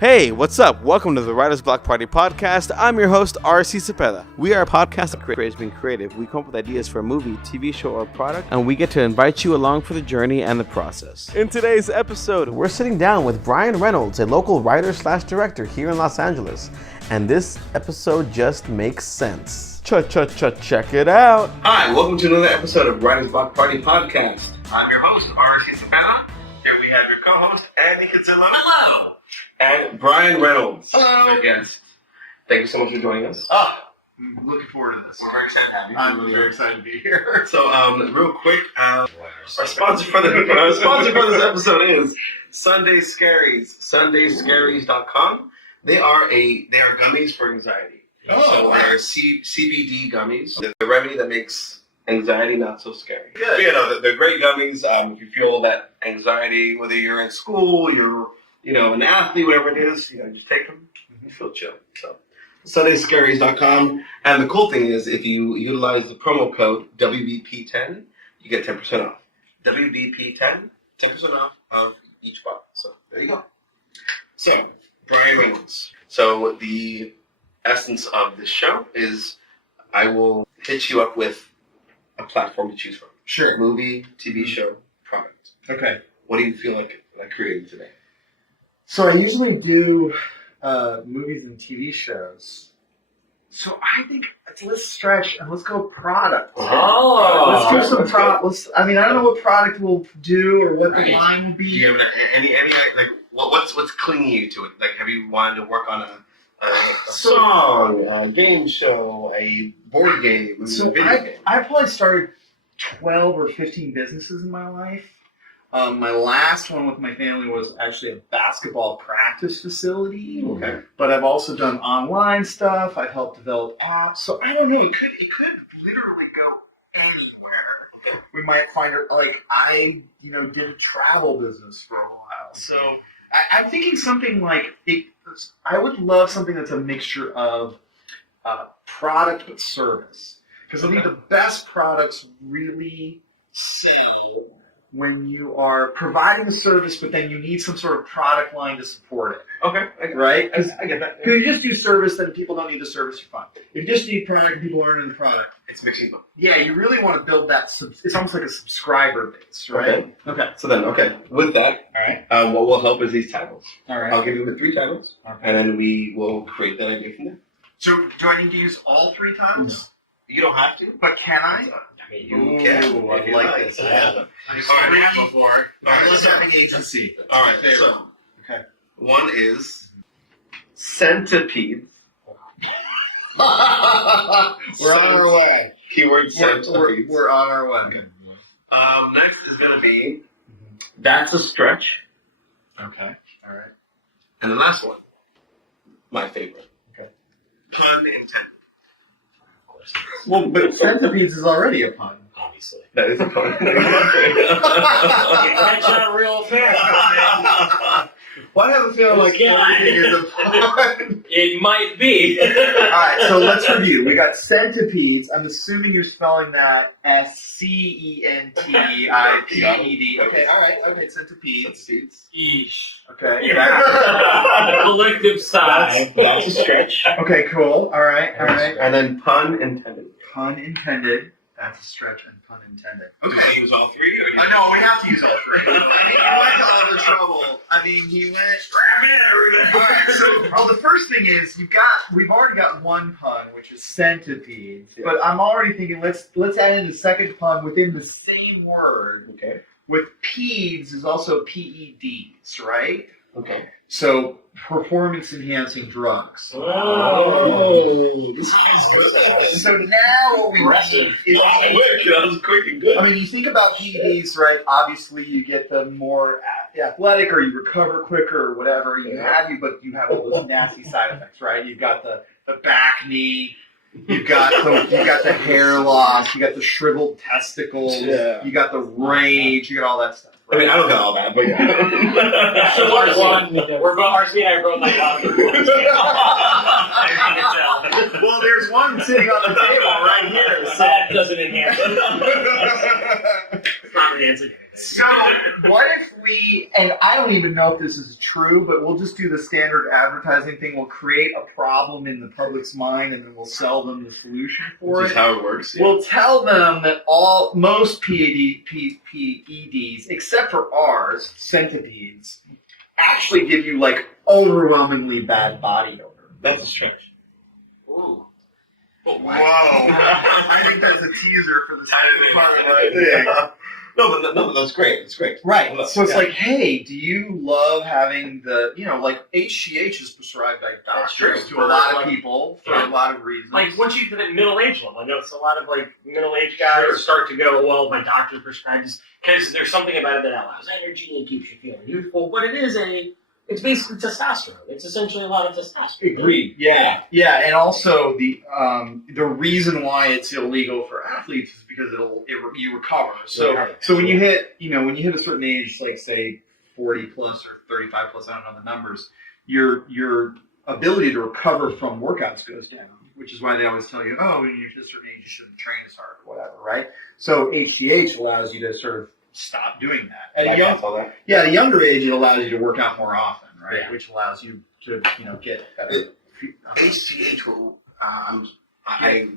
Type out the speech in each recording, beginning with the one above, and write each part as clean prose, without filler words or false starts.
Hey, what's up? Welcome to the Writer's Block Party Podcast. I'm your host, R.C. Cepeda. We are a podcast that creates being creative. We come up with ideas for a movie, TV show, or product, and we get to invite you along for the journey and the process. In today's episode, we're sitting down with Brian Reynolds, a local writer/director here in Los Angeles. And this episode just makes sense. Check it out. Hi, welcome to another episode of Writer's Block Party Podcast. I'm your host, R.C. Cepeda. Here we have your co-host, Andy Kitzilla. Hello. And Brian Reynolds. Hello. Our guest. Thank you so much for joining us. I'm looking forward to this. We're very excited to have you. I'm very excited to be here. So, real quick, our sponsor for this episode is Sunday Scaries. SundayScaries.com. They are gummies for anxiety. So they're CBD gummies. They're the remedy that makes anxiety not so scary. Good. They're great gummies. If you feel that anxiety, whether you're in school, you're an athlete, whatever it is, just take them. You feel chill. So, SundayScaries.com. And the cool thing is, if you utilize the promo code WBP10, you get 10% off. WBP10, 10% off of each bottle. So, there you go. So, Brian Reynolds. So, the essence of this show is I will hit you up with a platform to choose from. Sure. Movie, TV show, product. Okay. What do you feel like creating today? So I usually do movies and TV shows. So I think let's stretch and let's go product. Oh. Let's do some product. I don't know what product we'll do or what the line will be. Do you have any what's clinging you to it? Like, have you wanted to work on a song, a game show, a board game, video game? I probably started 12 or 15 businesses in my life. My last one with my family was actually a basketball practice facility. Okay. But I've also done online stuff. I've helped develop apps. So I don't know. It could literally go anywhere. Okay. We might find it I did a travel business for a while. So I'm thinking something like I would love something that's a mixture of product but service. Because I think the best products really sell when you are providing a service, but then you need some sort of product line to support it. Okay. Right? I get that. Because you just do service, then people don't need the service, you're fine. If you just need product and people aren't in the product, it's mixing them. Yeah, you really want to build that. It's almost like a subscriber base, right? Okay. So then, with that, all right. What will help is these titles. All right. I'll give you the 3 titles, Okay. and then we will create that idea from there. So do I need to use all 3 titles? No. You don't have to. But can I? You can. I like this. Yeah. I've had before. All right, I was having agency. All right. So, okay. One is Centipede. We're on our way. Keyword Centipede. We're on our way. Okay. Next is going to be That's a Stretch. Okay. All right. And the last one, my favorite. Okay. Pun intended. Well, but centipedes is already a pun. Obviously. That is a pun. That's not real fair. Well, I have a feeling like everything is a pun. It might be. Alright, so let's review. We got centipedes. I'm assuming you're spelling that SCENTIPED. Okay, alright. Okay, centipedes. Eesh. Okay. The collective sigh. That's a stretch. Okay, cool. Alright. And then pun intended. Pun intended. That's a stretch and pun intended. Okay. Do you use all 3? Or No, we have to use all 3. You went to all the trouble. He went. Alright, so the first thing is we've already got one pun, which is centipedes. Yeah. But I'm already thinking let's add in the second pun within the same word. Okay. With peds is also PEDs, right? Okay. So performance enhancing drugs. Oh, this is good. So now what we need is That was quick and good. you think about PEDs, right? Obviously, you get the more athletic, or you recover quicker, or whatever but you have all those nasty side effects, right? You've got the back knee, you've got the hair loss, you got the shriveled testicles, you got the rage, you got all that stuff. Right? I don't got all that, but yeah. So we're both RC and I are both like, well, there's one sitting on the table right here. So that doesn't enhance it. comprehensive. So what if we, and I don't even know if this is true, but we'll just do the standard advertising thing. We'll create a problem in the public's mind, and then we'll sell them the solution for Which it. is how it works. Yeah. We'll tell them that most PEDs, except for ours, centipedes, actually give you like overwhelmingly bad body odor. That's a stretch. Ooh. Whoa! I think that's a teaser for the second part of my thing. No, that's great. That's great. Right. So it's Yeah. like, hey, do you love having the, like HGH is prescribed by That's doctors true. to a lot Like- of people for Yeah. a lot of reasons. Like once you hit middle-aged level, I notice a lot of like middle-aged guys Sure. start to go, well, my doctor prescribed this because there's something about it that allows energy and keeps you feeling youthful. But it's basically testosterone. It's essentially a lot of testosterone. Agreed. Yeah, yeah, and also the reason why it's illegal for athletes is because you recover. So Right. so when you hit a certain age, like say 40 plus or 35 plus, I don't know the numbers, your ability to recover from workouts goes down, which is why they always tell you, oh, when you hit a certain age, you shouldn't train as hard or whatever, right? So HGH allows you to sort of stop doing that. At a younger age, it allows you to work out more often, right? Yeah. Which allows you to get better. HGH.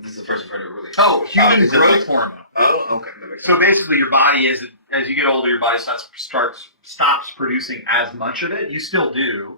This is the first I've heard it really. Oh, human is it growth like- hormone. Oh, okay. That makes So sense. basically, your body as you get older, your body stops producing as much of it. You still do,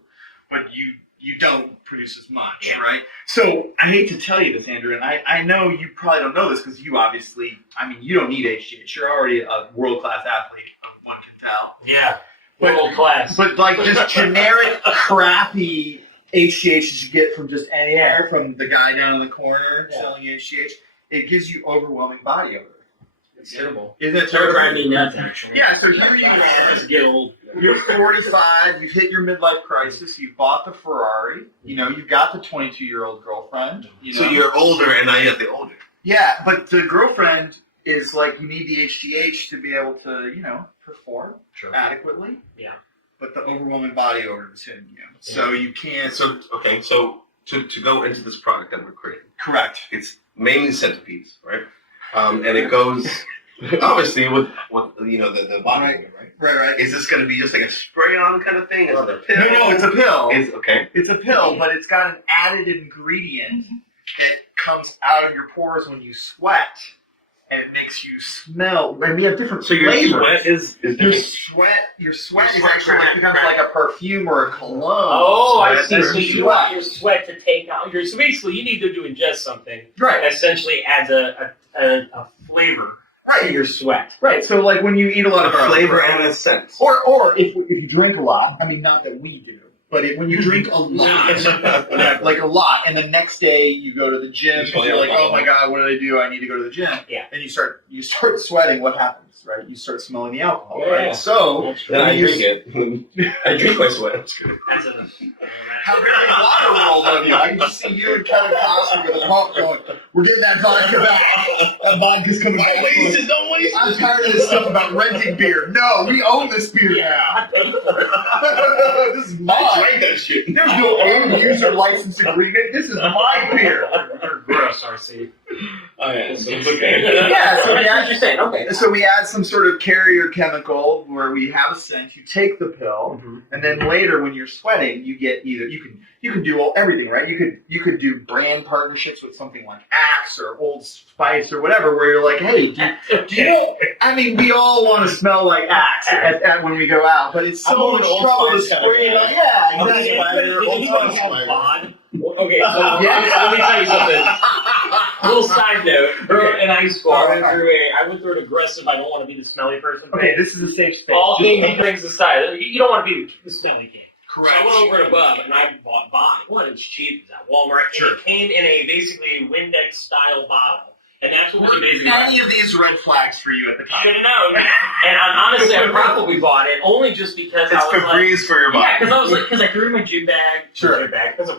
but you don't produce as much, Yeah. right? So I hate to tell you this, Andrew, and I know you probably don't know this because you obviously, you don't need HGH. You're already a world-class athlete, one can tell. Yeah. But- World class. But like this generic, crappy HGH that you get from just anywhere, from the guy down in the corner Yeah. selling HGH, it gives you overwhelming body odor. It's terrible. Isn't it It's driving terrible? me nuts, actually. Yeah, so here you are. As get old. You're 45, you've hit your midlife crisis, you've bought the Ferrari, you've got the 22-year-old girlfriend. So you're older, and now you have the older. Yeah, but the girlfriend is like, you need the HGH to be able to, perform adequately. Yeah. But the overwhelming body odor is hitting you. So you can't. So to go into this product that we're creating, Correct. it's mainly centipedes, right? And it goes obviously with the bottle, right? Right. Is this going to be just like a spray-on kind of thing? Is it a pill? No, it's a pill. It's okay. It's a pill, but it's got an added ingredient that comes out of your pores when you sweat, and it makes you smell. And we have different So your flavors. sweat is Your different. sweat is sweat actually like becomes like a perfume or a cologne. Oh, I Sweat see. is So you sweat. want your sweat to take out. So basically, you need to ingest something Right, that essentially adds a flavor to right, your sweat. right. So like when you eat a lot A of garlic flavor bread, and a scent. or if you drink a lot. I mean, not that we do, but when you drink a lot, like a lot, and the next day you go to the gym, and you're like, oh my god, what did I do? I need to go to the gym. Yeah. And you start sweating. What happens, right? You start smelling the alcohol, Yeah. right? So That's true. Then I you drink it. I drink my sweat. That's good. That's a. how very water world of you. I can just see you and Kevin Costner with a pump going, we're getting that vodka back. That vodka's coming back. Don't waste it. I'm tired of this stuff about renting beer. No, we own this beer now. This is I mine. drank that shit. There's no end user license agreement. This is my beer. You're gross, RC. Oh yeah, so it's okay. Yeah, so That's what you're saying. Okay. So we add some sort of carrier chemical where we have a scent. You take the pill, and then later when you're sweating, you get either you can do everything, right? You could do brand partnerships with something like Axe or Old Spice or whatever, where you're like, hey, do you? I mean, we all want to smell like Axe at when we go out, but it's I'm so more much an Old trouble to Spice kind of spray. guy. Yeah, I'm exactly. a spider, Old Spice spider. Bod. Okay, so let me tell you something. Little side note. In high school, I went through an aggressive, I don't want to be the smelly person. Okay, this is a safe space. All things aside, you don't want to be the smelly kid. Correct. So I went over to Bub and I bought Bonnie. One, it's cheap. It's at Walmart. Sure. And it came in a basically Windex style bottle. And that's what was Were amazing about any it. of these red flags for you at the time? Should have known. And honestly, I probably bought it only just because I It's was like, Febreze for your body. yeah, because I threw in my gym bag. Sure. Gym bag. Because I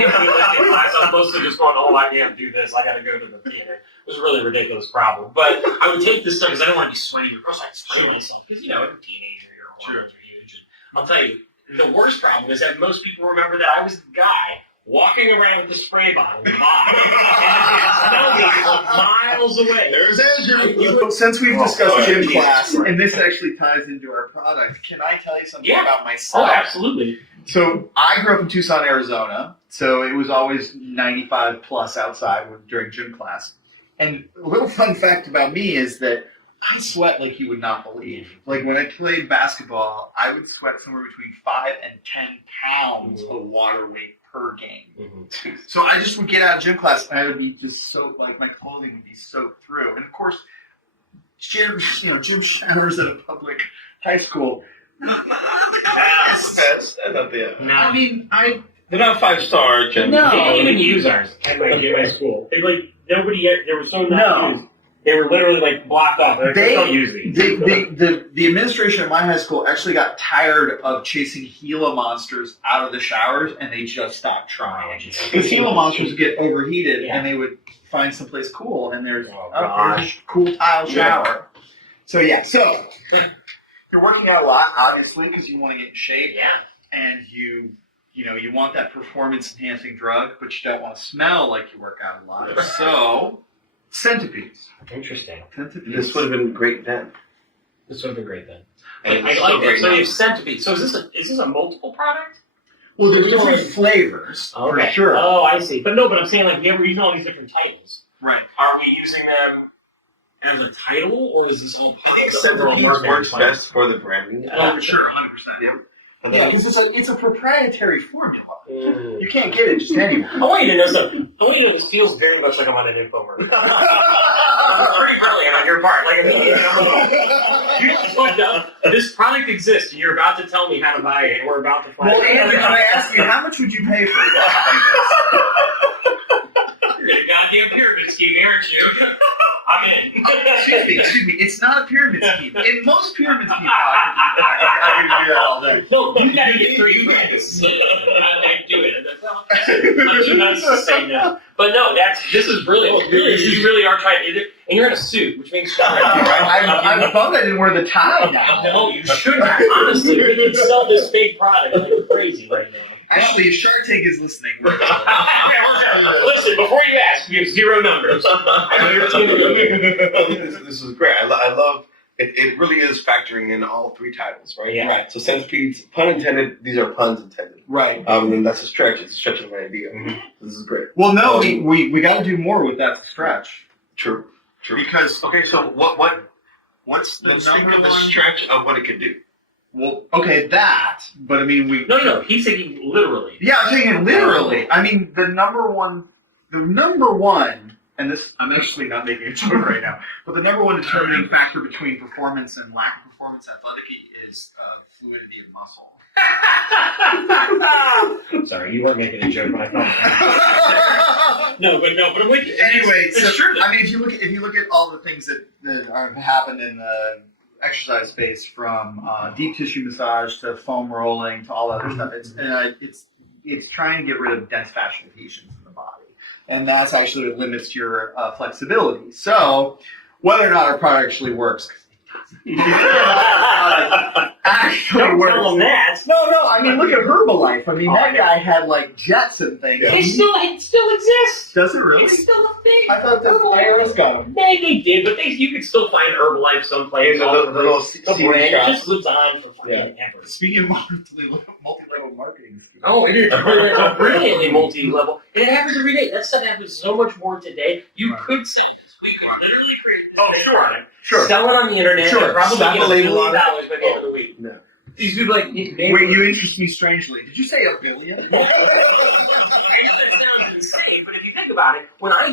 didn't have a class. I was mostly just going, oh, I can't do this. I got to go to the theater. It was a really ridiculous problem. But I would take this stuff because I didn't want to be sweaty. Or else I'd spray myself. Because, I'm a teenager. Your hormones are huge. And I'll tell you, the worst problem is that most people remember that I was the guy walking around with the spray bottle, and smells it from miles away. There's Andrew. Since we've discussed gym Jesus class, Christ. and this actually ties into our product, can I tell you something Yeah. about myself? Oh, absolutely. So I grew up in Tucson, Arizona, so it was always 95 plus outside during gym class. And a little fun fact about me is that I sweat like you would not believe. Like when I played basketball, I would sweat somewhere between 5 and 10 pounds of water weight per game. Mm-hmm. So I just would get out of gym class and I would be just soaked, like my clothing would be soaked through. And of course, gym showers at a public high school. That's not the. No. I mean, They're not 5-star gym. No. They didn't even use ours at my school. They nobody. They were so not No. used. They were literally blocked off. They don't use these. The administration at my high school actually got tired of chasing Gila monsters out of the showers, and they just stopped trying. Because Gila monsters would get overheated, and they would find someplace cool, and there's a cool tile shower. So you're working out a lot, obviously, because you want to get in shape, and you want that performance-enhancing drug, but you don't want to smell like you work out a lot. So, centipedes. Interesting. This would have been great then. This would have been great then. And I it's like still that. great So now. you have centipede. So is this a multiple product? Well, there's different flavors, for sure. Oh, I see. But I'm saying we're using all these different titles. Right. Are we using them as a title, or is this all I part think of the overall Centipedes marketing works plan? best for the branding. Oh, sure, 100%. And Yeah, then- because it's a proprietary formula. Mm. You can't get it just anywhere. I want you to know something. I want you to know this feels very much like I'm on an infomercial. It's pretty brilliant on your part. You just fucked up. This product exists, and you're about to tell me how to buy it, and we're about to find Well, out. Andrew, can I ask you, how much would you pay for a product like this? You're in a goddamn pyramid scheme, aren't you? I'm in. Excuse me. It's not a pyramid scheme. In most pyramid schemes, I can do that all day. No, you gotta get 3 grand. I do it. That's the same now. But no, this is brilliant. You really are trying to, and you're in a suit, which makes sense. I'm bummed I didn't wear the tie now. No, you shouldn't. Honestly, we can sell this fake product like crazy right now. Actually, if Shark Tank is listening. Listen, before you ask, we have 0 numbers. I know your team is This is great. I love it. It really is factoring in all 3 titles, right? Yeah. Right. So centipedes, pun intended. These are puns intended. Right. And that's a stretch. It's a stretch of my idea. Mm-hmm. This is great. Well, no, we got to do more with that stretch. True. Because Okay. So what's the Let's number think of of the one. stretch of what it could do? well, okay, that. But I mean, we. No, he's thinking literally. Yeah, I'm taking it literally. I mean, the number one, and this, I'm actually not making a joke right now, but the number one determining factor between performance and lack of performance athletically is fluidity of muscle. Sorry, you weren't making a joke, but I thought. No, but I'm with you. Anyway, it's so, true. I mean, if you look at all the things that have happened in the exercise space, from deep tissue massage to foam rolling to all other stuff, it's trying to get rid of dense fascial adhesions in the body, and that's actually what limits your flexibility. So, whether or not our product actually works. Actually Don't works. tell them that. No, I mean, look at Herbalife. I mean, Oh, that yeah. guy had like jets and things. It still exists. Does it really? It's still a thing. I thought that IRS got him. They did, but you could still find Herbalife someplace. The little The brand just lives on for fucking ever. Speaking of multi-level marketing. Oh, it is brilliantly multi-level. And it happens every day. That stuff happens so much more today. You could sell this. We could literally create this product, Sure. sell it on the internet, Sure. and probably Slap get a $1 label billion on by the end of the week. No. These people Wait, you interest me strangely. Did you say $1 billion? I know that sounds insane, but if you think about it, when I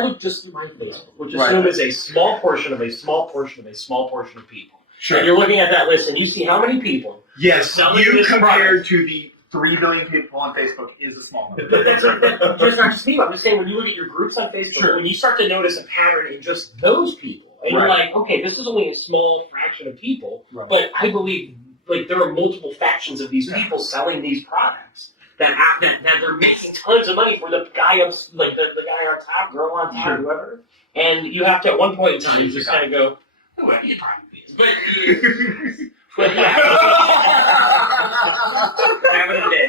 look just through my Facebook, which assume is a small portion of a small portion of a small portion of people, and you're looking at that list and you see how many people Yes, selling you this compared to the 3 billion people on Facebook is a small number. But that's not just me. I'm just saying, when you look at your groups on Facebook, when you start to notice a pattern in just those people, and you're like, okay, this is only a small fraction of people, but I believe there are multiple factions of these people selling these products that they're making tons of money for the guy up, the guy on top, girl on top, whoever. And you have to, at one point in time, you just kind of go, oh, he probably is. But yeah. Having a day.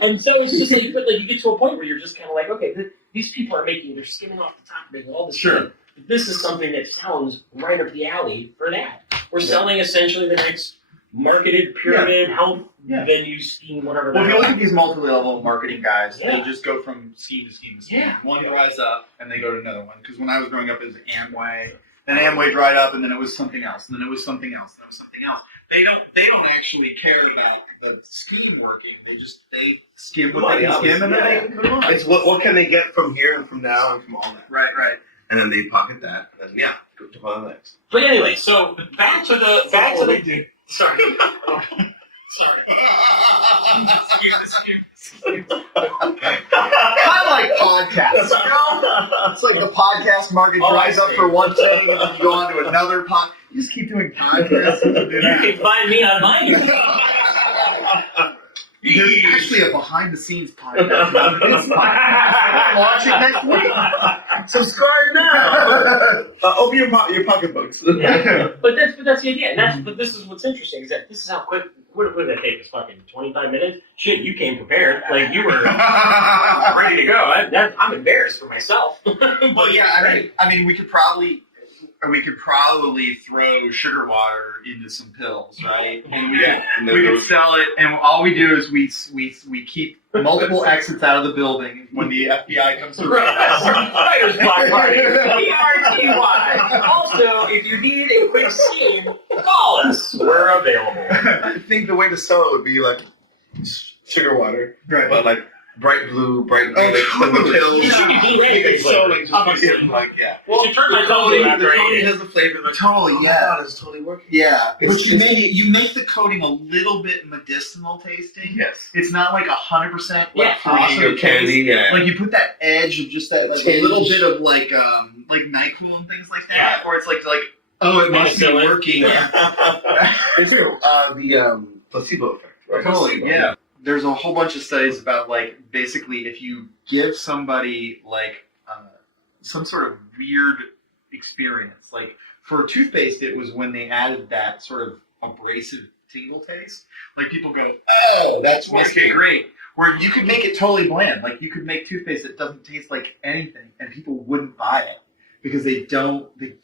And so it's just like, but like you get to a point where you're just kind of like, okay, these people are they're skimming off the top, making all this. Sure. This is something that sounds right up the alley for that. We're selling essentially the next marketed pyramid health venue scheme, whatever. Well, if you look at these multi-level marketing guys, Yeah. they just go from scheme to scheme to scheme. Yeah. One dries up, and they go to another one. Because when I was growing up, it was Amway. Then Amway dried up, and then it was something else. And then it was something else. And then it was something else. They don't actually care about the scheme working. They skim what they can skim, and then they move on. It's what can they get from here and from now and from all that. Right. And then they pocket that, and then go to the next. But anyway, so back to the sorry. Sorry. Kind of like podcasts, you know? It's like the podcast market dries up for one thing, and then you go on to another podcast. You just keep doing podcasts. You can find me on mine. There's actually a behind-the-scenes podcast. Launching next week. Subscribe now. Open your pocketbooks. Yeah. But that's the idea. And but this is what's interesting is that this is how quick. What did that take us? Fucking 25 minutes? Shit, you came prepared. Like you were ready to go. I'm embarrassed for myself. Well, yeah. I mean, we could probably throw sugar water into some pills, right? And we could sell it, and all we do is we keep multiple exits out of the building when the FBI comes through. Writer's Block Party. PRTY. Also, if you need a quick scheme, call us. We're available. I think the way to sell it would be like sugar water, Right. but like bright blue, bright green, like the pills. It's Well, you turn my coating after the coating eating. has the flavor. Totally, yeah. God, it's totally working. Yeah, but It's- you make the coating a little bit medicinal tasting. Yes. It's not like 100% Yeah. Awesome candy, yeah. Like you put that edge of just that like a Tinge. little bit of like NyQuil and things like that, where it's like oh, it must be Penicillin. working. It's true. The placebo effect. Right? Totally, yeah. There's a whole bunch of studies about like basically if you give somebody like some sort of weird experience, like for toothpaste, it was when they added that sort of abrasive tingle taste. Like people go, oh, that's Must working be great. Where you could make it totally bland. Like you could make toothpaste that doesn't taste like anything, and people wouldn't buy it because they don't get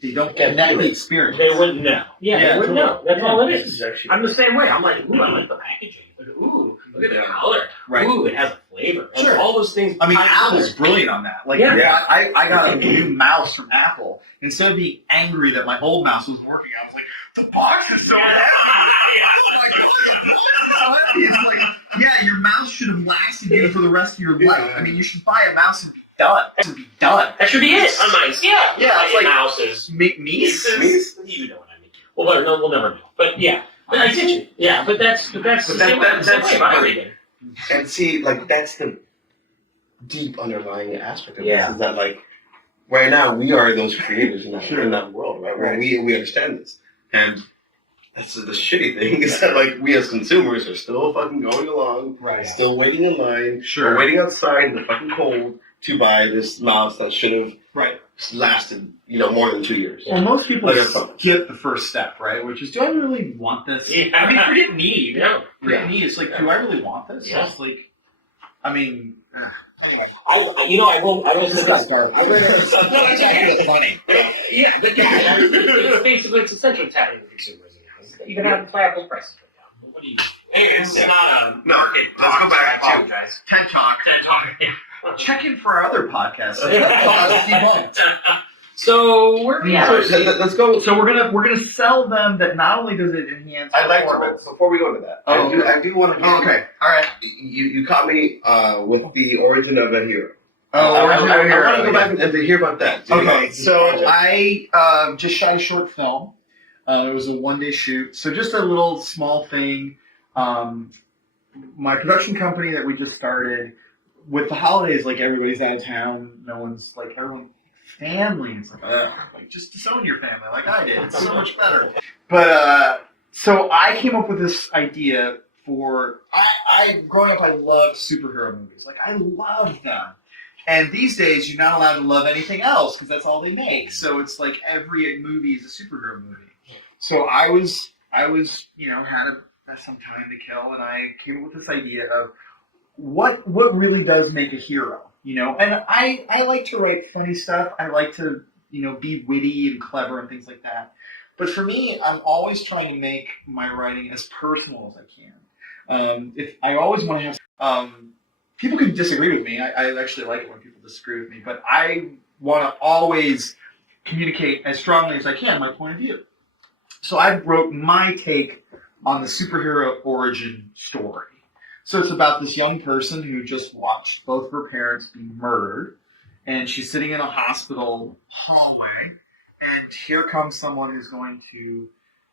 that experience. They wouldn't know. Yeah, they wouldn't know. That's all it This is. is actually I'm the same way. I'm like, ooh, I like the packaging. But, ooh, look at the color. Right. Ooh, it has a flavor. Sure. All those things. I mean, tie Apple's together. brilliant on that. Like, Yeah. I got a new mouse from Apple. Instead of being angry that my old mouse wasn't working, I was like, the box is so heavy. It's like, yeah, your mouse should have lasted you for the rest of your life. I mean, you should buy a mouse and be done. And be done. That should be it. On mice. Yeah. Yeah, it's like- mouses. Meese? You know what I mean. Well, no, we'll never know. But yeah. But I get you. Yeah, but that's the same way. That's the same way about everything. And see, like that's the deep underlying aspect of Yeah. this is that like right now we are those creators in that world, right? Where Right. we understand this. And that's the shitty thing is that like we as consumers are still fucking going along, Right. still waiting in line, Sure. or waiting outside in the fucking cold to buy this mouse that should have Right. lasted, more than 2 years. Well, most people Like a phone. skip the first step, right? Which is, do I really want this? Yeah. I mean, forget need. Yeah. Forget need. It's like, do I really want this? Yeah. It's like, I mean, anyway. I will say this. That's actually funny. Yeah, but it's basically it's essentially what's happening with consumers now. Even Apple's prices right now. What do you? It's not a market. Let's go back I to- apologize. TED Talk. Yeah. Check in for our other podcasts. So where we at? So, let's go. So we're gonna sell them that not only does it enhance I'd like to performance. before we go into that. Oh, I do want to. Oh, okay. All right. You caught me with the origin of a hero. Oh, I Origin of a want to Hero, go back and to hear about that. Okay, so I just shot a short film. It was a one-day shoot, so just a little small thing. My production company that we just started, with the holidays, like everybody's out of town. No one's like everyone. Family, it's like just disown your family, like I did. It's so much better. But so I came up with this idea for I growing up. I loved superhero movies. Like I loved them. And these days, you're not allowed to love anything else because that's all they make. So it's like every movie is a superhero movie. So I was, had some time to kill, and I came up with this idea of what really does make a hero, you know? And I like to write funny stuff. I like to, you know, be witty and clever and things like that. But for me, I'm always trying to make my writing as personal as I can. If I always want to have, people can disagree with me. I actually like it when people disagree with me, but I want to always communicate as strongly as I can my point of view. So I wrote my take on the superhero origin story. So it's about this young person who just watched both of her parents be murdered, and she's sitting in a hospital hallway, and here comes someone who's going to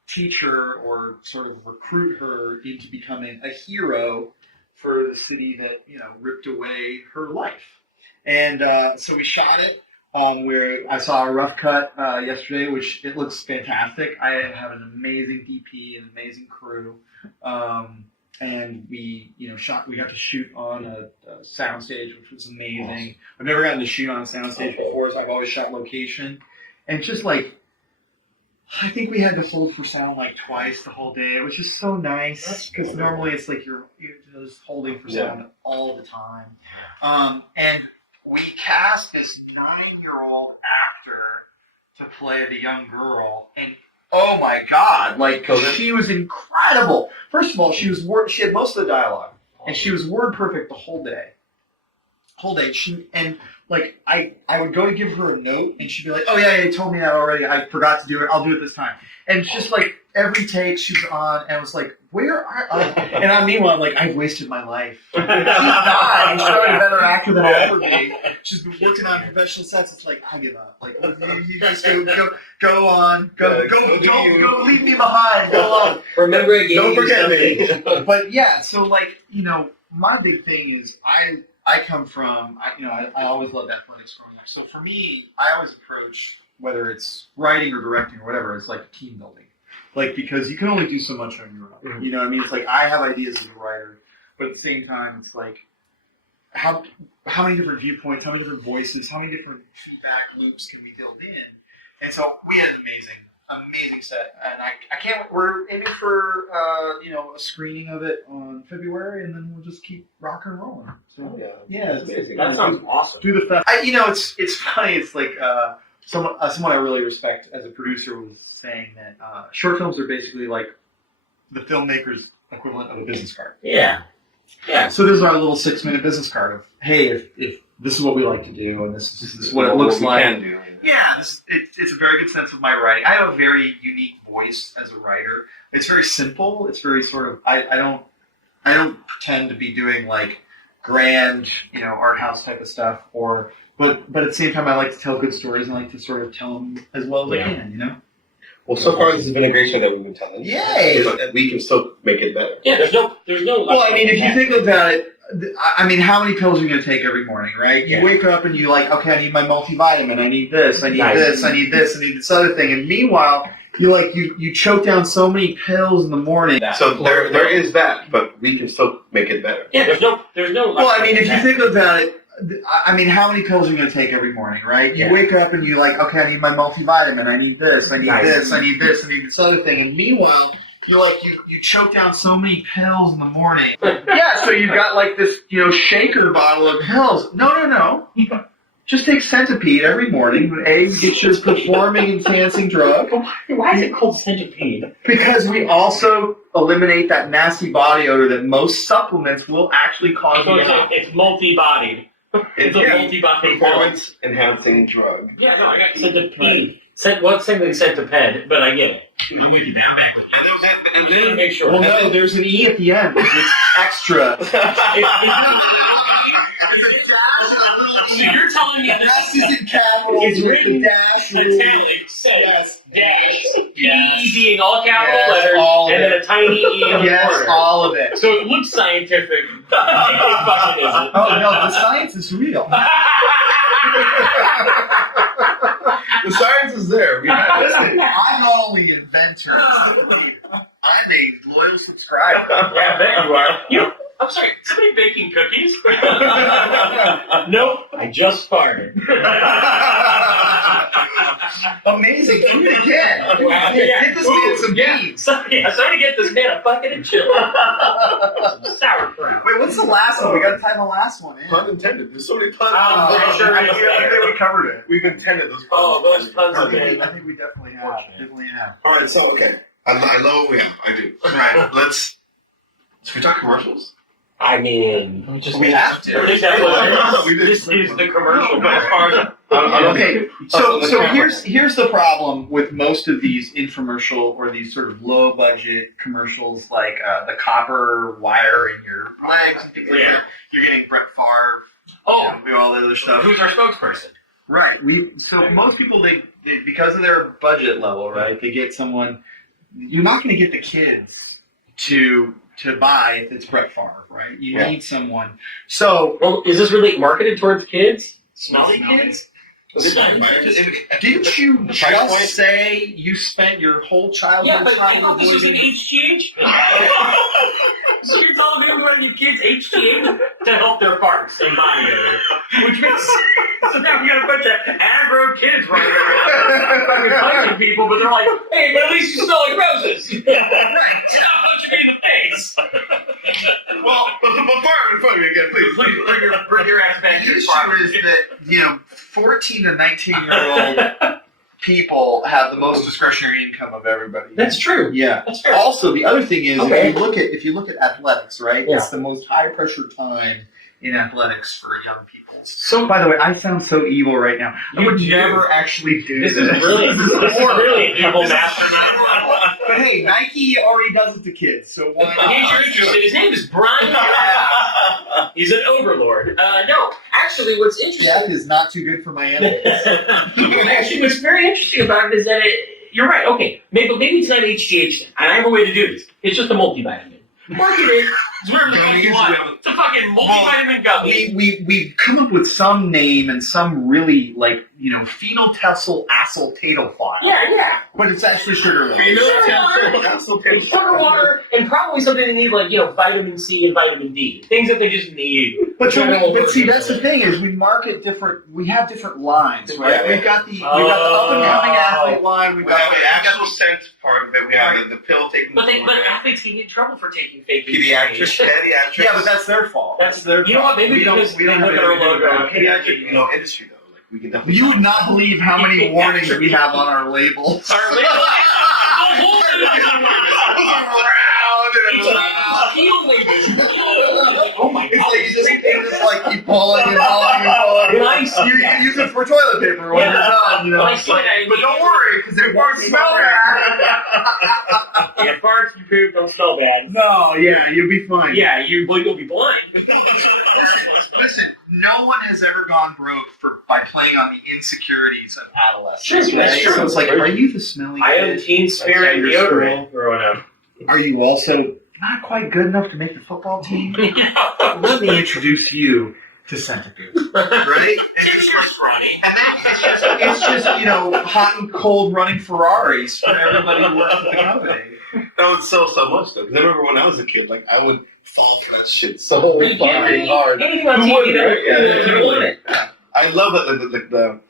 teach her or sort of recruit her into becoming a hero for the city that, you know, ripped away her life. And so we shot it. Where I saw a rough cut yesterday, which it looks fantastic. I have an amazing DP, an amazing crew, and we, you know, we got to shoot on a soundstage, which was amazing. Awesome. I've never gotten to shoot on a soundstage before, so I've always shot location, and it's just like, I think we had to hold for sound like twice the whole day. It was just so nice because normally it's like you're just holding for sound all the time, and we cast this 9-year-old actor to play the young girl, and oh my God, like, she was incredible. First of all, she had most of the dialogue, and she was word perfect the whole day. And like, I would go to give her a note, and she'd be like, "Oh yeah, you told me that already. I forgot to do it. I'll do it this time." And it's just like every take she was on, and I was like, "Where are I?" And meanwhile, I'm like, I've wasted my life. She's not. She's probably a better actor than I'll ever be. She's been working on professional sets. It's like, I give up. Like, you just go on, don't leave me behind. Go on. Remember, again, don't forget me. But yeah, so like, you know, my big thing is I come from, I always loved athletics growing up. So for me, I always approach, whether it's writing or directing or whatever, it's like team building. Like, because you can only do so much on your own. You know what I mean? It's like, I have ideas as a writer, but at the same time, it's like, how many different viewpoints, how many different voices, how many different feedback loops can we build in? And so we had an amazing set, and I can't. We're aiming for a screening of it on February, and then we'll just keep rocking and rolling. So yeah, that's amazing. That sounds awesome. Do the fest. It's funny. It's like someone I really respect as a producer was saying that short films are basically like the filmmaker's equivalent of a business card. Yeah. So this is our little 6-minute business card of, hey, if this is what we like to do, and this is what it looks like. Can do. Yeah, it's a very good sense of my writing. I have a very unique voice as a writer. It's very simple. It's very sort of, I don't pretend to be doing like grand, art house type of stuff, but at the same time I like to tell good stories and I like to sort of tell them as well as I can, Well, so far this has been a great show that we've been telling. Yay! But we can still make it better. Yeah, there's no. Well, I mean, if you think about it, I mean, how many pills are you going to take every morning, right? You wake up and you're like, okay, I need my multivitamin, I need this, I need this, I need this, I need this other thing. And meanwhile, you choke down so many pills in the morning. So there is that, but we can still make it better. Yeah, there's no. Well, I mean, if you think about it, I mean, how many pills are you going to take every morning, right? You wake up and you're like, okay, I need my multivitamin, I need this, I need this, I need this, I need this other thing. And meanwhile, you choke down so many pills in the morning. So you've got like this, shaker bottle of pills. No. Just take Centipede every morning. It's just performing enhancing drug. Why is it called Centipede? Because we also eliminate that nasty body odor that most supplements will actually cause you to have. It's multi-bodied. It's a multi-bodied performance enhancing drug. Yeah, no, I got Centipede. What's something Centipede, but I get it. I'm with you. I'm back with you. And then make sure. Well, no, there's an E at the end. It's extra. So you're telling me this is in capitals. It's written dash. Italic. Dash. Yes. E being all capital letters, and then a tiny E on the corner. All of it. So it looks scientific. It fucking isn't. Oh no, the science is real. The science is there. Listen, I'm not only an inventor, I'm a loyal subscriber. Yeah, I bet you are. I'm sorry, somebody baking cookies? Nope, I just farted. Amazing. Do it again. Wow. Get this man some beans. Somebody get this man a bucket of chili. Sauerkraut. Wait, what's the last one? We got to tie the last one in. Pun intended. There's so many puns. I'm sure I think we covered it. We've intended those puns. Oh, those puns I have been. think we definitely have. Definitely have. All right, so okay. I love what we have. I do. Right. Let's. Should we talk commercials? I mean, We have to. This is the commercial. No, as far as Okay, so here's the problem with most of these infomercial or these sort of low budget commercials, like the copper wire in your legs and things like that. You're getting Brett Favre. Oh, do all the other stuff. who's our spokesperson? Right. Most people they because of their budget level, right? They get someone. You're not going to get the kids to buy if it's Brett Favre, right? You need someone. So, Well, is this really marketed towards kids? Smelly kids? didn't you just say you spent your whole childhood Yeah, but time you know this is an avoiding- HGH. So you're telling me we want to give kids HGH to help their farts and body odor, which means so now we got a bunch of aggro kids running around fucking punching people, but they're like, hey, but at least you smell like roses. Stop punching me in the face. Well, before in front of me again, please. Please bring your ass back The to your issue farm. is that 14 to 19-year-old people have the most discretionary income of everybody. That's true. Yeah. That's fair. Also, the other thing is, Okay. if you look at athletics, right? Yeah. It's the most high pressure time in athletics for young people. So, By the way, I sound so evil right now. I You would do. never actually do this this. is really an evil mastermind level. But hey, Nike already does it to kids, so why In case you're interested, his name is Brian Reynolds. He's an overlord. No, actually, what's interesting. That is not too good for my animals. Actually, what's very interesting about it is that you're right. Okay, maybe it's not HGH, then, and I have a way to do this. It's just a multivitamin. Market it. It's whatever the fuck you want. It's a fucking multivitamin gummy. We come up with some name and some really phenyltesyl acetylphosphate. Yeah. But it's actually sugar. It's sugar water, and probably something they need like vitamin C and vitamin D. Things that they just need. But see, that's the thing is we market different. We have different lines, right? Yeah. We've got the up and coming athlete line. We have the actual scent part of it. We have the pill taking. But athletes can get in trouble for taking fake pediatrics. Yeah, but that's their fault. That's their. You know what? fault. Maybe we don't. because We don't they have look at our anything to do logo. with that. Pediatric, industry though. Like we can definitely. You would not believe how many warnings we have on our labels. Our label. Oh my It's god! like you just like keep pulling and pulling. When I see You that, use it for toilet paper when you're done, when I see that, But don't worry, because it won't smell bad. yeah, farts, you poop, don't smell bad. No, yeah, you'll be fine. Yeah, you'll be blind. Listen, no one has ever gone broke by playing on the insecurities of adolescence. Sure, that's right? true. So it's like, are you the smelly I am kid? Teen Spirit deodorant growing up. Are you also not quite good enough to make the football team? Let me introduce you to Centipede. Right? And it's just hot and cold running Ferraris for everybody who works at the company. That would sell so much though. Because I remember when I was a kid, like I would fall for that shit so fucking hard. Anything on Who TV wouldn't, that right? Yeah, you want it. I love the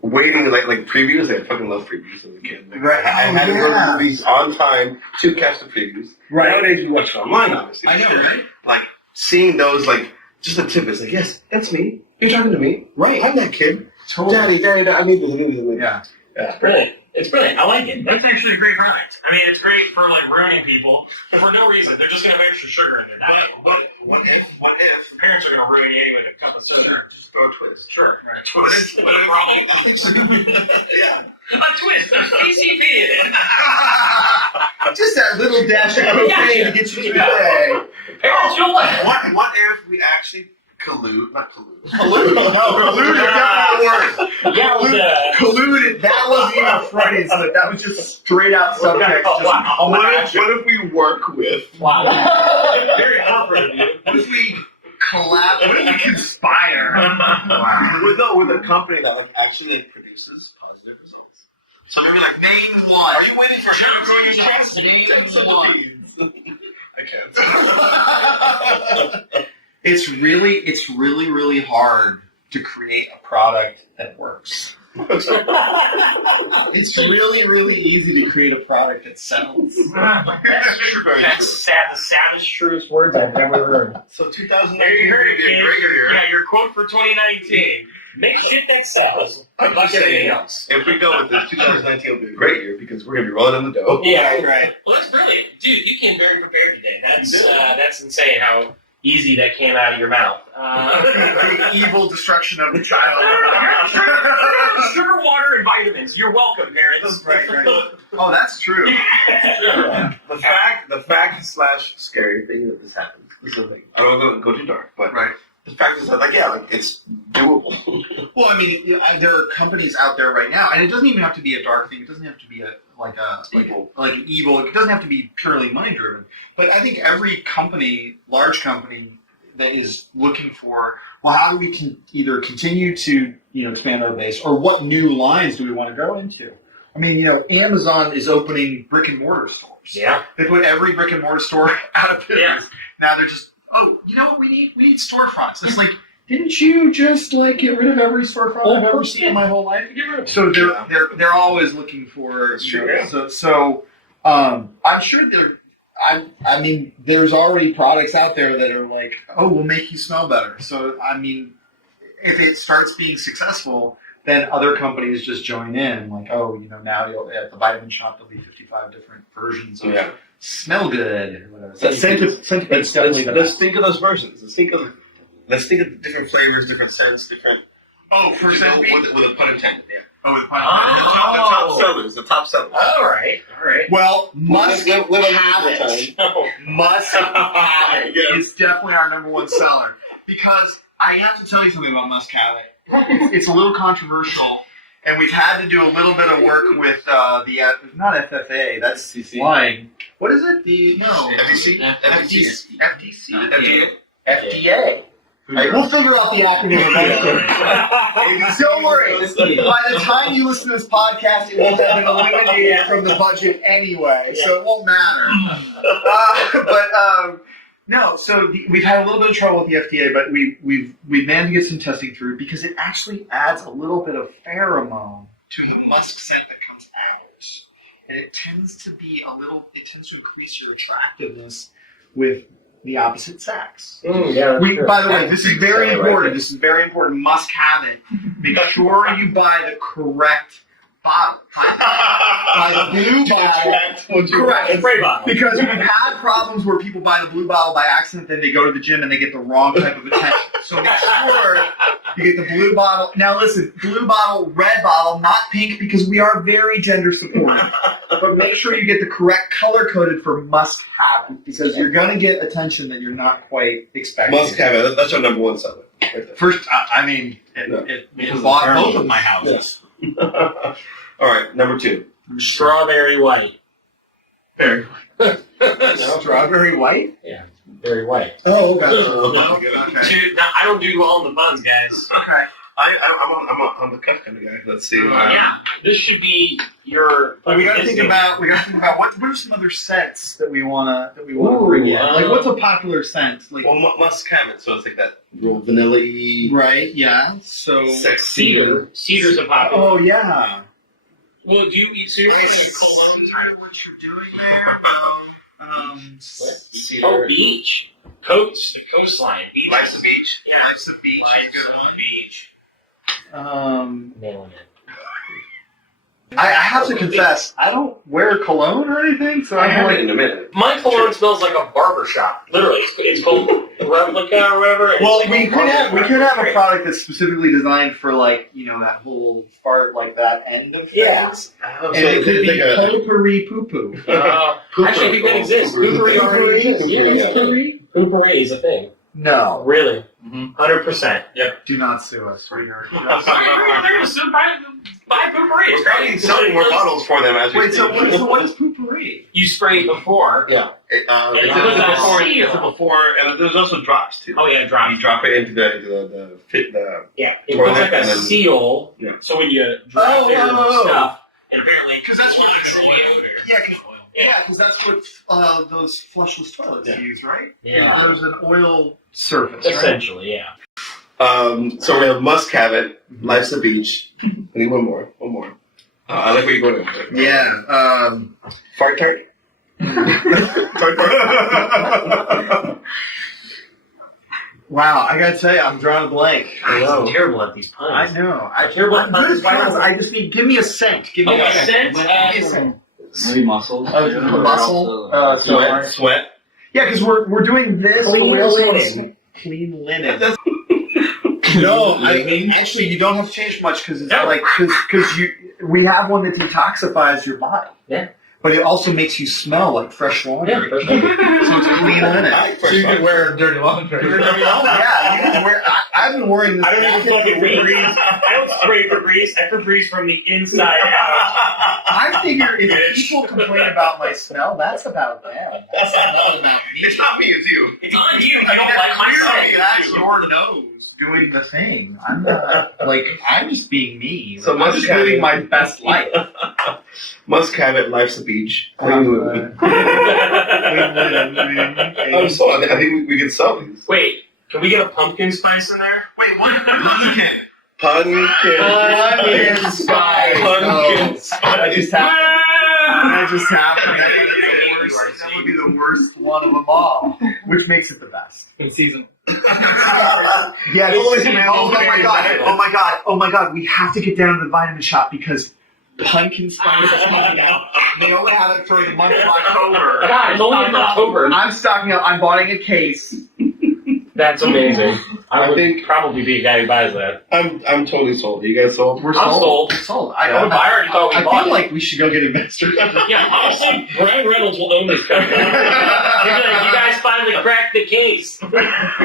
waiting like previews. I fucking love previews as a kid. Like, Right. I had to go to the movies on time to catch the previews. Right. Nowadays you watch it online, obviously. I know, right? Like seeing those, like just the tip is like, yes, that's me. You're talking to me, Right. I'm that kid. Totally. Daddy, I need this. Yeah. It's brilliant. It's brilliant. I like it. That's actually a great product. I mean, it's great for like ruining people for no reason. They're just gonna have extra sugar in their diet. But what if Parents are gonna ruin you anyway to come with sugar. just throw a twist? Sure. A twist. What a problem. Yeah. A twist. There's PCP in it. Just that little dash of cocaine to get you through the day. Parents, you'll like it. What if we actually collude? Not collude. Collude. No, collude is definitely the word. Yeah, it was Colluded. That wasn't even a Freudian slip. That was just straight out subtext. Oh, wow. Just, What if we work with? wow. Very confident, dude. What if we collab? What if we conspire? Wow. With a company that like actually like produces positive results. So maybe like name one. Are you waiting for Name one. I can't. It's really hard to create a product that works. It's really, really easy to create a product that sells. That's sad. The saddest, truest words I've ever heard. So 2019 There you heard it, would be a great year. Yeah, your quote for 2019. Make shit that sells. I'm Like just everything saying, else. if we go with this, 2019 will be a great year because we're going to be rolling in the dough. Yeah, Right. Well, that's brilliant, dude. You came very prepared today. That's insane how easy that came out of your mouth. The evil destruction of the child. Sugar, water, and vitamins. You're welcome, parents. Right. Oh, that's true. The fact / scary thing that this happens. This is the thing. I don't want to go too dark, but Right. the fact is that, it's doable. Well, I mean, there are companies out there right now, and it doesn't even have to be a dark thing. It doesn't have to be an evil. It doesn't have to be purely money driven. But I think every company, large company, that is looking for, well, how do we either continue to expand our base, or what new lines do we want to go into? I mean, Amazon is opening brick and mortar stores. Yeah. They put every brick and mortar store out of business. Yeah. Now they're just, you know what we need? We need storefronts. It's like, didn't you just get rid of every storefront I've ever seen in my whole life? So they're always looking for. That's true, yeah. So I'm sure I mean, there's already products out there that are like, we'll make you smell better. So I mean, if it starts being successful, then other companies just join in. Like, now at the vitamin shop there'll be 55 different versions of smell good or whatever. Let's think of those versions. Let's think of the different flavors, different scents, different. For scent with a pun intended. Yeah. with The top sellers. All right. Well, Musk Live on Habit. Musk Habit is definitely our number one seller, because I have to tell you something about Musk Habit. It's a little controversial, and we've had to do a little bit of work with not FFA. That's lying. What is it? FTC. FTC. FDA. We'll figure out the acronym eventually. Don't worry. By the time you listen to this podcast, it will have been eliminated from the budget anyway, so it won't matter. No. So we've had a little bit of trouble with the FDA, but we've managed to get some testing through, because it actually adds a little bit of pheromone to the musk scent that comes out, and it tends to increase your attractiveness with the opposite sex. By the way, this is very important. This is very important. Must have it. Make sure you buy the correct bottle. Buy the blue bottle. Correct. Spray bottle. Because we've had problems where people buy the blue bottle by accident, then they go to the gym and they get the wrong type of attention. So make sure you get the blue bottle. Now listen, blue bottle, red bottle, not pink, because we are very gender supportive. But make sure you get the correct color coded for must have it, because you're going to get attention that you're not quite expecting. Must have it. That's our number one seller. First, it bought both of my houses. Yeah. All right, number 2. Strawberry white. Very Strawberry white? Yeah, very white. Oh, okay. Okay. Dude, now, I don't do well in the buns, guys. Okay. I'm on the cut kind of guy. Let's see. This should be your. We gotta think about what are some other scents that we wanna bring in. Like, what's a popular scent? Like, Musk have it. So it's like that real vanilla-y. Right. Yeah. So Sexy. Cedar's a popular. Oh yeah. Well, do you eat cedar? Cologne type? What you're doing there? Cedar. Oh, beach. Coast. The coastline. Beach. Life's the beach. Yeah. Life's the beach. Life's Is a good the one. beach. Nailing it. I have to confess, I don't wear cologne or anything, so I I'm have like, it in a minute. My cologne smells like a barber shop. Literally, it's called Replica or whatever. well, we could have a product that's specifically designed for, like, that whole part, like that end of things. Yeah. Oh, And it could be potpourri poo poo. Actually, I think that exists. Poopery already exists. Yeah. Poopery is a thing. No. Really? 100%. Yep. Do not sue us. We are. Buy poopery. We're probably selling more bottles for them as we Wait, so speak. what is potpourri? You spray it before. Yeah. It's a before, and there's also drops too. Oh yeah, drop. You drop it into the Yeah, it toilet, looks like a and then- seal. Yeah. So when you drop it and stuff, and apparently Because that's what locks the in oil. the odor. Yeah, because that's what those flushless toilets use, right? Yeah. There's an oil surface, right? Essentially, yeah. So we have Must Have It, Life's a Beach. I need one more. I like where you're going with it. Yeah. Fart Tart? Wow, I gotta tell you, I'm drawing a blank. I'm terrible at these puns. I know. I'm terrible at puns. I just need. Give me a scent. Give me a scent. Give me a scent. Maybe muscles. Muscle. Sweat. Yeah, because we're doing this. But we also linen. Clean linen. No, actually, you don't have to change much because it's because we have one that detoxifies your body. Yeah. But it also makes you smell like fresh laundry. Yeah, fresh laundry. So it's clean linen. So you can wear dirty laundry. Yeah, you can wear. I've been wearing this. I don't even fucking Febreze. I don't spray Febreze. I Febreze from the inside out. I figure if people complain about my smell, that's about them. That's not about me. It's not me, it's you. It's on you. I don't like my Clearly, scent. that's your nose doing the thing. I'm not I'm just being me. So I'm just living my best life. Must Have It, Life's a Beach. I'm so. I think we can sell these. Wait, can we get a pumpkin spice in there? Wait, what? Pumpkin spice. That just happened. That would be the worst one of them all, which makes it the best. In season. Yes. Oh my god. We have to get down to the vitamin shop because pumpkin spice is coming out. They only have it for the month of October. God, it's only in October. I'm stocking up. I'm buying a case. That's amazing. I would think- probably be a guy who buys that. I'm totally sold. You guys sold? We're I'm sold. Sold. I already thought we I bought feel it. like we should go get investors. Yeah, honestly, Brian Reynolds will own this company. He'll be like, you guys finally cracked the case. we got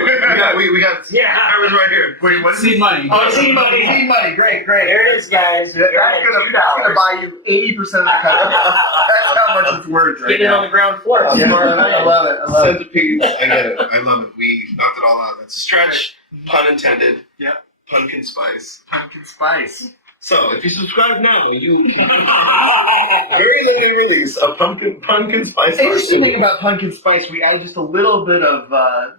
cameras right here. Wait, what's Seed money. Oh, seed money. Seed money. Great. There it is, guys. That's gonna buy you 80% of the company. That's how much it's worth right Get it now. on the ground floor. Yeah, I love it. Centipedes. I get it. I love it. We knocked it all out. That's a stretch. Pun intended. Yep. Pumpkin spice. Pumpkin spice. So, if you subscribe now, you very limited release of pumpkin spice. Interesting thing about pumpkin spice, we added just a little bit of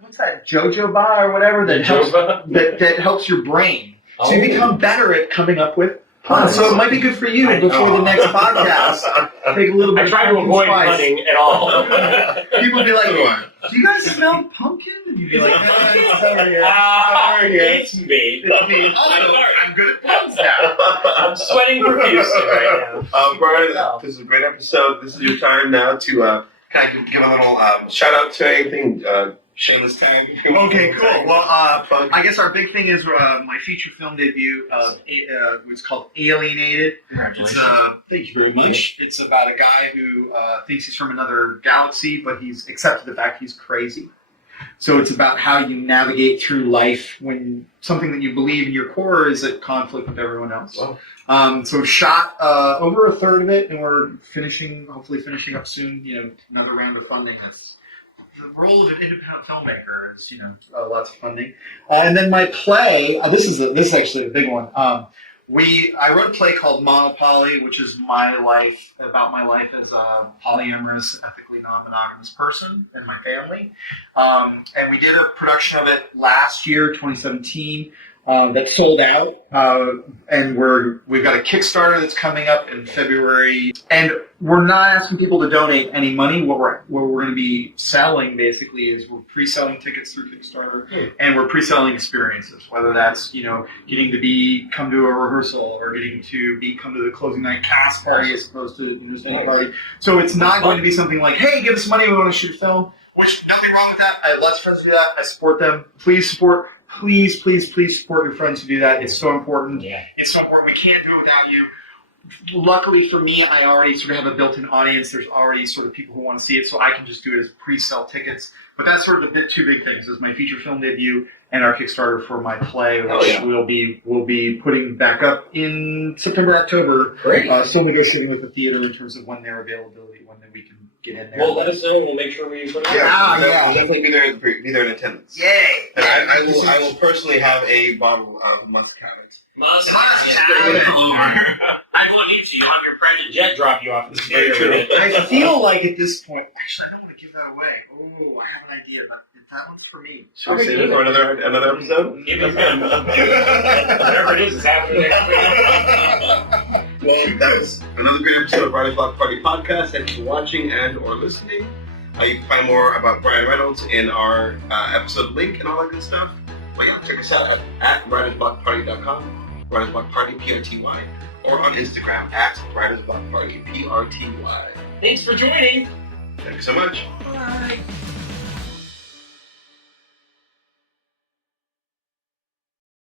what's that, jojoba or whatever that helps that helps your brain. So you become better at coming up with puns. So it might be good for you before the next podcast. Take a little bit. I try of to pumpkin avoid spice. punning at all. People would be like, "Do you guys smell pumpkin?" And you'd be like, "It's over here. It's me. It's me. I'm good at puns now." I'm sweating profusely right now. Brian, this is a great episode. This is your time now to kind of give a little shout out to anything. Shameless tag. Okay, cool. Well, I guess our big thing is my feature film debut. It's called Alienated. Congratulations. Thank you very much. It's about a guy who thinks he's from another galaxy, but he's accepted the fact he's crazy. So it's about how you navigate through life when something that you believe in your core is at conflict with everyone else. Wow. So we've shot over a third of it, and we're hopefully finishing up soon. Another round of funding. The role of an independent filmmaker is, lots of funding. And then my play. This is actually a big one. I wrote a play called Monopoly, which is about my life as a polyamorous, ethically non-monogamous person and my family. And we did a production of it last year, 2017. That sold out, and we've got a Kickstarter that's coming up in February, and we're not asking people to donate any money. What we're going to be selling basically is we're pre-selling tickets through Kickstarter, and we're pre-selling experiences, whether that's getting to come to a rehearsal or getting to come to the closing night cast party as opposed to standing party. So it's not going to be something like, hey, give us money, we want to shoot a film. Which nothing wrong with that. I have lots of friends who do that. I support them. Please support. Please support your friends who do that. It's so important. Yeah. It's so important. We can't do it without you. Luckily for me, I already sort of have a built-in audience. There's already sort of people who want to see it, so I can just do it as pre-sell tickets. But that's sort of the two big things: is my feature film debut and our Kickstarter for my play, which we'll be putting back up in September, October. Great. Still negotiating with the theater in terms of when their availability, when we can get in there. Well, let us know. We'll make sure we put it Yeah, out. we'll definitely be there in attendance. Yay! And I will personally have a bottle of Must Have It. I won't need so you don't have your private jet drop you off. It's very true. I feel like at this point, actually, I don't want to give that away. Oh, I have an idea, but that one's for me. Should we save it for another episode? Give it whatever it is happening next week. Well, that's another great episode of Brian's Block Party Podcast. Thanks for watching and or listening. You can find more about Brian Reynolds in our episode link and all that good stuff. But yeah, check us out at writersblockparty.com, Writers Block Party PRTY, or on Instagram at Writers Block Party PRTY. Thanks for joining. Thanks so much. Bye.